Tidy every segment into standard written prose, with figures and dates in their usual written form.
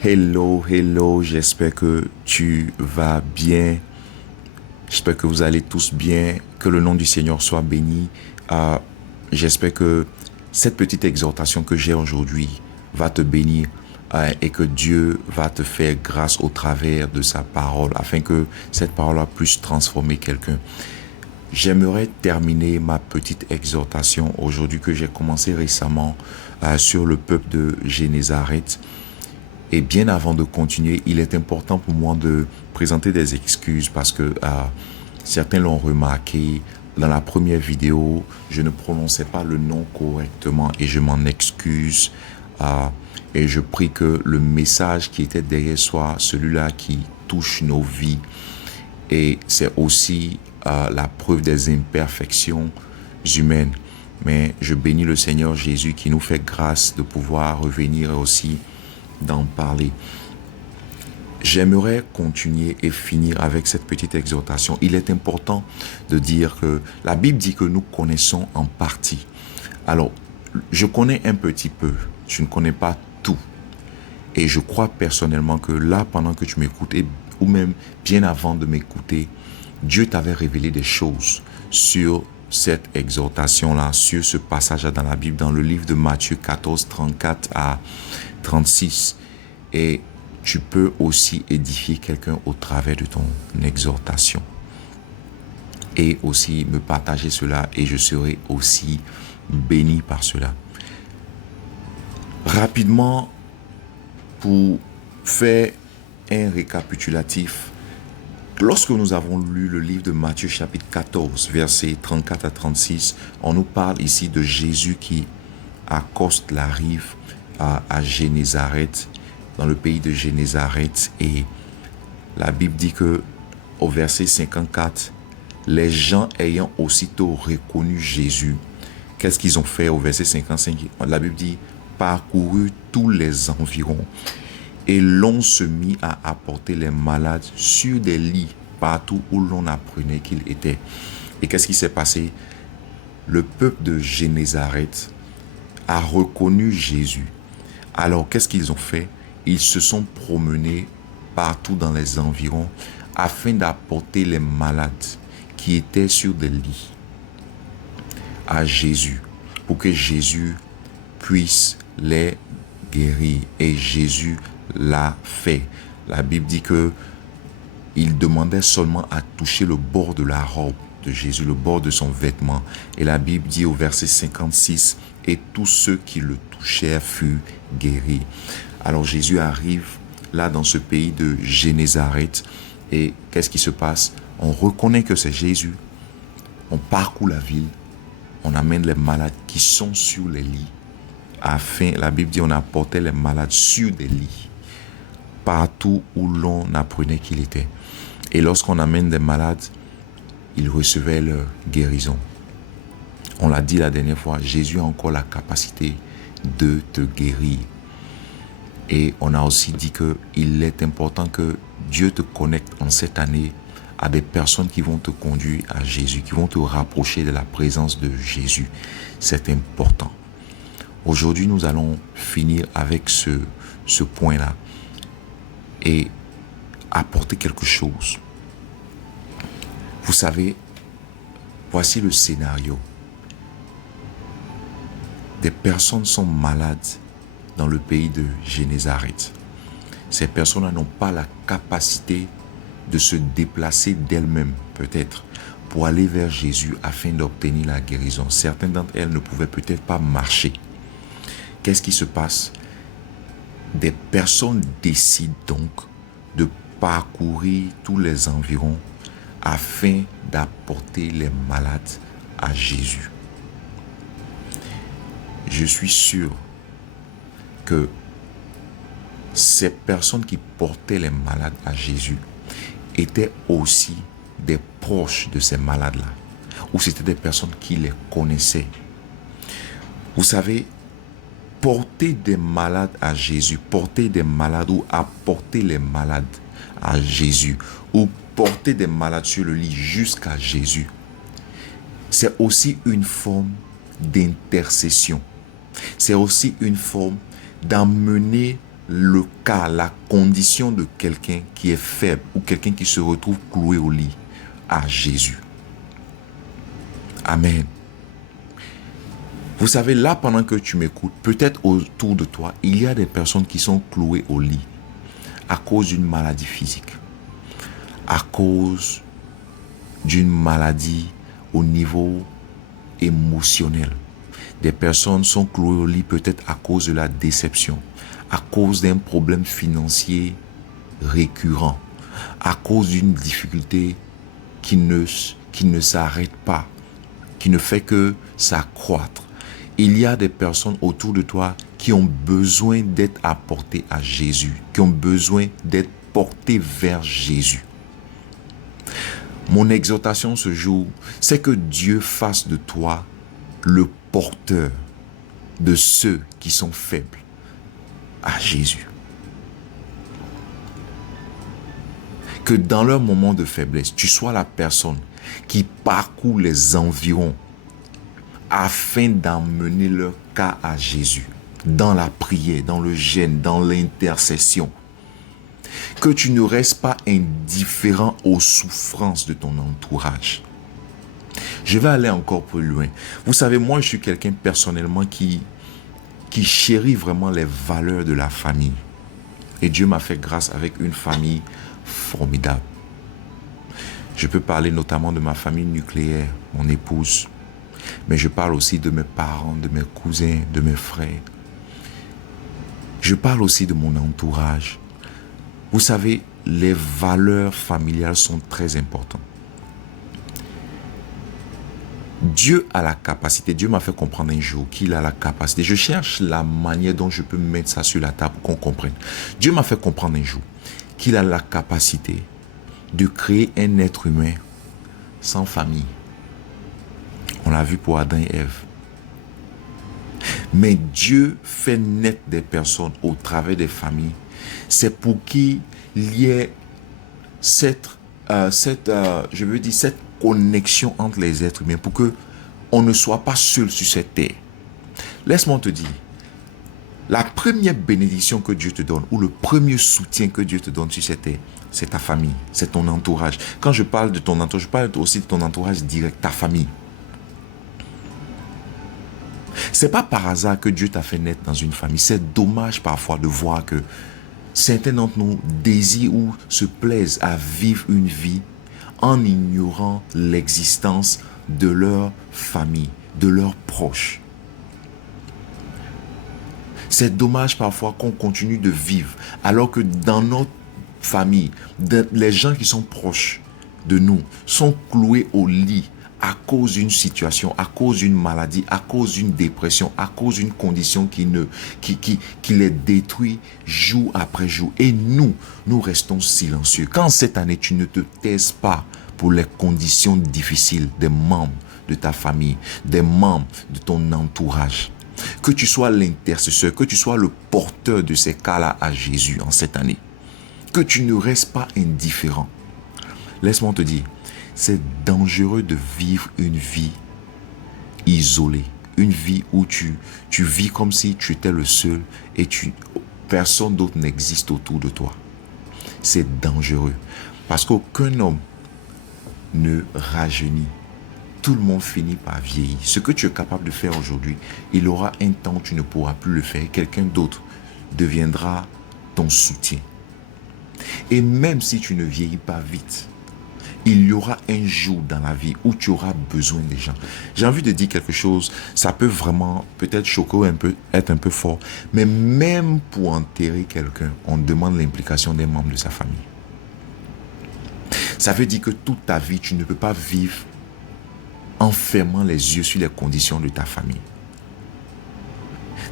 Hello, hello, j'espère que tu vas bien. J'espère que vous allez tous bien, que le nom du Seigneur soit béni. Euh, J'espère que cette petite exhortation que j'ai aujourd'hui va te bénir et que Dieu va te faire grâce au travers de sa parole afin que cette parole puisse transformer quelqu'un. J'aimerais terminer ma petite exhortation aujourd'hui que j'ai commencé récemment sur le peuple de Génézareth. Et bien avant de continuer, il est important pour moi de présenter des excuses parce que certains l'ont remarqué. Dans la première vidéo, je ne prononçais pas le nom correctement et je m'en excuse. Et je prie que le message qui était derrière soit celui-là qui touche nos vies. Et c'est aussi la preuve des imperfections humaines. Mais je bénis le Seigneur Jésus qui nous fait grâce de pouvoir revenir aussi d'en parler. J'aimerais continuer et finir avec cette petite exhortation. Il est important de dire que la Bible dit que nous connaissons en partie. Alors, je connais un petit peu, je ne connais pas tout. Et je crois personnellement que là, pendant que tu m'écoutes, ou même bien avant de m'écouter, Dieu t'avait révélé des choses sur cette exhortation-là, sur ce passage-là dans la Bible, dans le livre de Matthieu 14, 34 à 36. Et tu peux aussi édifier quelqu'un au travers de ton exhortation. Et aussi me partager cela et je serai aussi béni par cela. Rapidement, pour faire un récapitulatif, lorsque nous avons lu le livre de Matthieu chapitre 14, versets 34 à 36, on nous parle ici de Jésus qui accoste la rive à Génézareth, dans le pays de Génézareth, et la Bible dit que au verset 54, les gens ayant aussitôt reconnu Jésus, qu'est-ce qu'ils ont fait au verset 55? La Bible dit, parcouru tous les environs et l'on se mit à apporter les malades sur des lits partout où l'on apprenait qu'ils étaient. Et qu'est-ce qui s'est passé? Le peuple de Génézareth a reconnu Jésus. Alors qu'est-ce qu'ils ont fait? Ils se sont promenés partout dans les environs afin d'apporter les malades qui étaient sur des lits à Jésus pour que Jésus puisse les guérir. Et Jésus l'a fait. La Bible dit que il demandait seulement à toucher le bord de la robe de Jésus, le bord de son vêtement. Et la Bible dit au verset 56, et tous ceux qui le touchèrent furent guéris. Alors Jésus arrive là dans ce pays de Génézareth et qu'est-ce qui se passe? On reconnaît que c'est Jésus, on parcourt la ville, on amène les malades qui sont sur les lits, afin, la Bible dit, on apportait les malades sur des lits, partout où l'on apprenait qu'il était. Et lorsqu'on amène des malades, ils recevaient leur guérison. On l'a dit la dernière fois, Jésus a encore la capacité de te guérir. Et on a aussi dit qu'il est important que Dieu te connecte en cette année à des personnes qui vont te conduire à Jésus, qui vont te rapprocher de la présence de Jésus. C'est important. Aujourd'hui, nous allons finir avec ce point-là et apporter quelque chose. Vous savez, voici le scénario. Des personnes sont malades dans le pays de Génézareth. Ces personnes n'ont pas la capacité de se déplacer d'elles-mêmes, peut-être, pour aller vers Jésus afin d'obtenir la guérison. Certaines d'entre elles ne pouvaient peut-être pas marcher. Qu'est-ce qui se passe? Des personnes décident donc de parcourir tous les environs afin d'apporter les malades à Jésus. Je suis sûr que ces personnes qui portaient les malades à Jésus étaient aussi des proches de ces malades-là, ou c'était des personnes qui les connaissaient. Vous savez, porter des malades à Jésus, porter des malades ou apporter les malades à Jésus, ou porter des malades sur le lit jusqu'à Jésus, c'est aussi une forme d'intercession. C'est aussi une forme d'emmener le cas, la condition de quelqu'un qui est faible ou quelqu'un qui se retrouve cloué au lit à Jésus. Amen. Vous savez, là, pendant que tu m'écoutes, peut-être autour de toi, il y a des personnes qui sont clouées au lit à cause d'une maladie physique, à cause d'une maladie au niveau émotionnel. Des personnes sont clouées au lit peut-être à cause de la déception, à cause d'un problème financier récurrent, à cause d'une difficulté qui ne s'arrête pas, qui ne fait que s'accroître. Il y a des personnes autour de toi qui ont besoin d'être apportées à Jésus, qui ont besoin d'être portées vers Jésus. Mon exhortation ce jour, c'est que Dieu fasse de toi le porteur de ceux qui sont faibles à Jésus. Que dans leur moment de faiblesse, tu sois la personne qui parcourt les environs afin d'emmener leur cas à Jésus, dans la prière, dans le jeûne, dans l'intercession. Que tu ne restes pas indifférent aux souffrances de ton entourage. Je vais aller encore plus loin. Vous savez, moi, je suis quelqu'un personnellement qui chérit vraiment les valeurs de la famille. Et Dieu m'a fait grâce avec une famille formidable. Je peux parler notamment de ma famille nucléaire, mon épouse. Mais je parle aussi de mes parents, de mes cousins, de mes frères. Je parle aussi de mon entourage. Vous savez, les valeurs familiales sont très importantes. Dieu a la capacité, Dieu m'a fait comprendre un jour qu'il a la capacité. Je cherche la manière dont je peux mettre ça sur la table pour qu'on comprenne. Dieu m'a fait comprendre un jour qu'il a la capacité de créer un être humain sans famille. On l'a vu pour Adam et Ève. Mais Dieu fait naître des personnes au travers des familles. C'est pour qu'il y ait cette connexion entre les êtres humains, pour que on ne soit pas seul sur cette terre. Laisse-moi te dire, la première bénédiction que Dieu te donne, ou le premier soutien que Dieu te donne sur cette terre, c'est ta famille, c'est ton entourage. Quand je parle de ton entourage, je parle aussi de ton entourage direct, ta famille. C'est pas par hasard que Dieu t'a fait naître dans une famille. C'est dommage parfois de voir que certains d'entre nous désirent ou se plaisent à vivre une vie en ignorant l'existence de leur famille, de leurs proches. C'est dommage parfois qu'on continue de vivre alors que dans notre famille, les gens qui sont proches de nous sont cloués au lit à cause d'une situation, à cause d'une maladie, à cause d'une dépression, à cause d'une condition qui les détruit jour après jour. Et nous restons silencieux. Quand cette année, tu ne te taises pas pour les conditions difficiles des membres de ta famille, des membres de ton entourage, que tu sois l'intercesseur, que tu sois le porteur de ces cas-là à Jésus en cette année, que tu ne restes pas indifférent. Laisse-moi te dire, c'est dangereux de vivre une vie isolée, une vie où tu vis comme si tu étais le seul et personne d'autre n'existe autour de toi. C'est dangereux parce qu'aucun homme ne rajeunit. Tout le monde finit par vieillir. Ce que tu es capable de faire aujourd'hui, il aura un temps où tu ne pourras plus le faire. Quelqu'un d'autre deviendra ton soutien. Et même si tu ne vieillis pas vite, il y aura un jour dans la vie où tu auras besoin des gens. J'ai envie de dire quelque chose, ça peut vraiment peut-être choquer ou être un peu fort, mais même pour enterrer quelqu'un, on demande l'implication des membres de sa famille. Ça veut dire que toute ta vie, tu ne peux pas vivre en fermant les yeux sur les conditions de ta famille.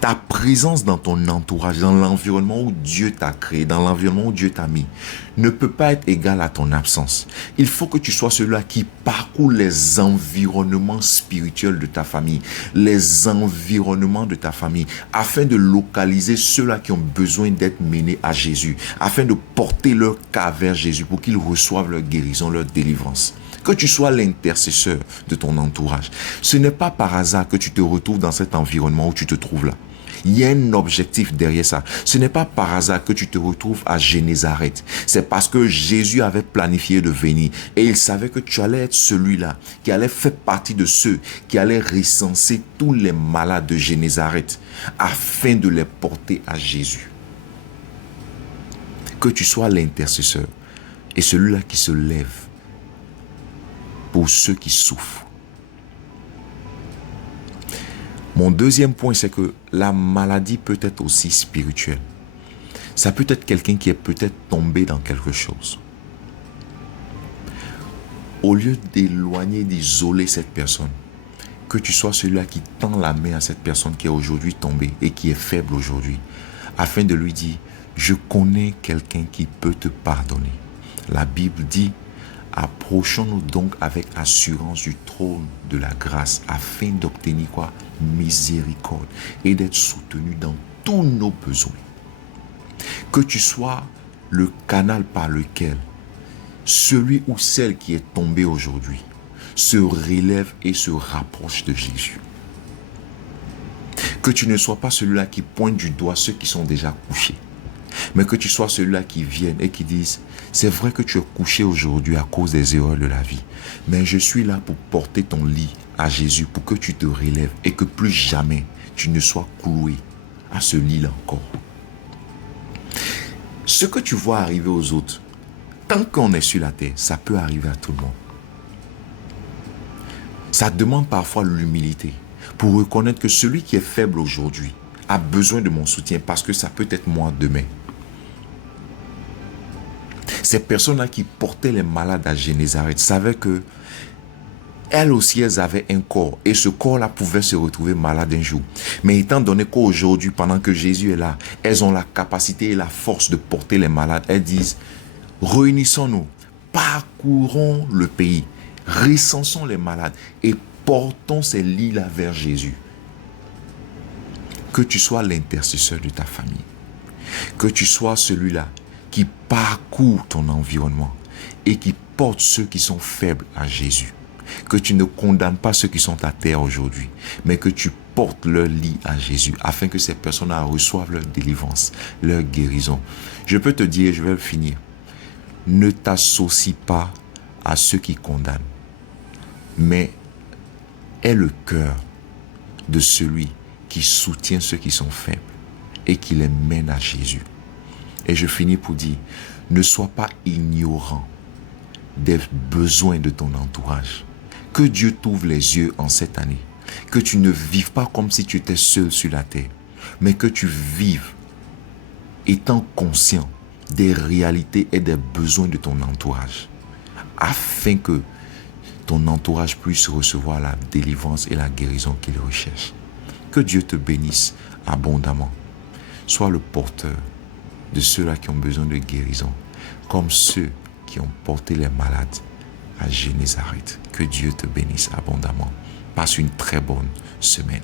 Ta présence dans ton entourage, dans l'environnement où Dieu t'a créé, dans l'environnement où Dieu t'a mis, ne peut pas être égale à ton absence. Il faut que tu sois celui-là qui parcourt les environnements spirituels de ta famille, les environnements de ta famille, afin de localiser ceux-là qui ont besoin d'être menés à Jésus, afin de porter leur cas vers Jésus pour qu'ils reçoivent leur guérison, leur délivrance. Que tu sois l'intercesseur de ton entourage. Ce n'est pas par hasard que tu te retrouves dans cet environnement où tu te trouves là. Il y a un objectif derrière ça. Ce n'est pas par hasard que tu te retrouves à Génézareth. C'est parce que Jésus avait planifié de venir et il savait que tu allais être celui-là qui allait faire partie de ceux qui allaient recenser tous les malades de Génézareth afin de les porter à Jésus. Que tu sois l'intercesseur et celui-là qui se lève pour ceux qui souffrent. Mon deuxième point, c'est que la maladie peut être aussi spirituelle. Ça peut être quelqu'un qui est peut-être tombé dans quelque chose. Au lieu d'éloigner, d'isoler cette personne, que tu sois celui-là qui tend la main à cette personne qui est aujourd'hui tombée et qui est faible aujourd'hui, afin de lui dire, je connais quelqu'un qui peut te pardonner. La Bible dit, approchons-nous donc avec assurance du trône de la grâce afin d'obtenir quoi? Miséricorde et d'être soutenu dans tous nos besoins. Que tu sois le canal par lequel celui ou celle qui est tombé aujourd'hui se relève et se rapproche de Jésus. Que tu ne sois pas celui-là qui pointe du doigt ceux qui sont déjà couchés, mais que tu sois celui-là qui vienne et qui dise, c'est vrai que tu es couché aujourd'hui à cause des erreurs de la vie, mais je suis là pour porter ton lit à Jésus pour que tu te relèves et que plus jamais tu ne sois cloué à ce lit-là encore. Ce que tu vois arriver aux autres, tant qu'on est sur la terre, ça peut arriver à tout le monde. Ça demande parfois l'humilité pour reconnaître que celui qui est faible aujourd'hui a besoin de mon soutien parce que ça peut être moi demain. Ces personnes-là qui portaient les malades à Génézareth savaient que elles aussi, elles avaient un corps et ce corps-là pouvait se retrouver malade un jour. Mais étant donné qu'aujourd'hui, pendant que Jésus est là, elles ont la capacité et la force de porter les malades. Elles disent, réunissons-nous, parcourons le pays, recensons les malades et portons ces lits-là vers Jésus. Que tu sois l'intercesseur de ta famille, que tu sois celui-là qui parcourt ton environnement et qui porte ceux qui sont faibles à Jésus. Que tu ne condamnes pas ceux qui sont à terre aujourd'hui, mais que tu portes leur lit à Jésus afin que ces personnes-là reçoivent leur délivrance, leur guérison. Je peux te dire, je vais finir, ne t'associe pas à ceux qui condamnent, mais aie le cœur de celui qui soutient ceux qui sont faibles et qui les mène à Jésus. Et je finis pour dire, ne sois pas ignorant des besoins de ton entourage. Que Dieu t'ouvre les yeux en cette année. Que tu ne vives pas comme si tu étais seul sur la terre, mais que tu vives étant conscient des réalités et des besoins de ton entourage, afin que ton entourage puisse recevoir la délivrance et la guérison qu'il recherche. Que Dieu te bénisse abondamment. Sois le porteur de ceux-là qui ont besoin de guérison, comme ceux qui ont porté les malades à Génézareth. Que Dieu te bénisse abondamment. Passe une très bonne semaine.